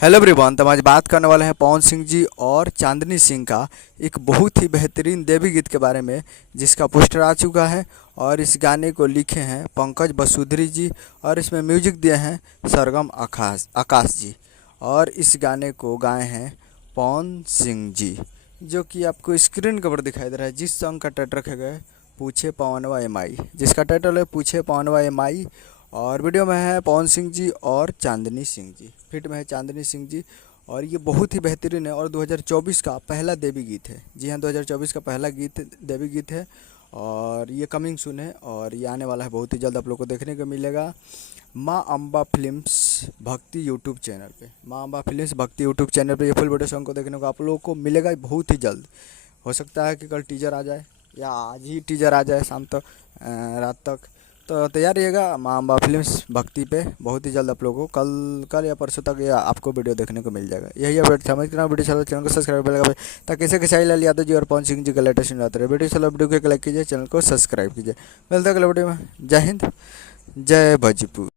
Hello everyone. तो हम आज बात करने वाले हैं पवन सिंह जी और चांदनी सिंह का एक बहुत ही बेहतरीन देवी गीत के बारे में, जिसका पोस्टर आ चुका है। और इस गाने को लिखे हैं पंकज बसुधरी जी और इसमें म्यूजिक दिए हैं सरगम आकाश आकाश जी। और इस गाने को गाए हैं पवन सिंह जी, जो कि आपको स्क्रीन के ऊपर दिखाई दे रहा है। जिस सॉन्ग का टाइटल रखा गया है पूछे पवनवा एम आई, जिसका टाइटल है पूछे पवनवा एम आई। और वीडियो में है पवन सिंह जी और चांदनी सिंह जी, फिट में है चांदनी सिंह जी। और ये बहुत ही बेहतरीन है और 2024 का पहला देवी गीत है। जी हाँ, 2024 का पहला गीत देवी गीत है और ये कमिंग सून है और ये आने वाला है बहुत ही जल्द। आप लोग को देखने को मिलेगा माँ अम्बा फिल्म्स भक्ति यूट्यूब चैनल पे। माँ अम्बा फिल्म्स भक्ति यूट्यूब चैनल पे ये फुल वीडियो सॉन्ग को देखने को आप लोगों को मिलेगा बहुत ही जल्द। हो सकता है कि कल टीजर आ जाए या आज ही टीजर आ जाए शाम तक, रात तक। तो तैयार रहिएगा माँ अम्बा फिल्म्स भक्ति पे। बहुत ही जल्द आप लोगों को कल या परसों तक या आपको वीडियो देखने को मिल जाएगा। यही अपडेट समझ कर वीडियो चलो, चैनल को सब्सक्राइब कर लगा ताकि कैसे कैसे लाल यादव जी और पवन सिंह जी का लेटेस्ट आते रहे। वीडियो चलो, वीडियो को लाइक कीजिए, चैनल को सब्सक्राइब कीजिए। मिलता है अगले वीडियो में। जय हिंद, जय भोजपुर।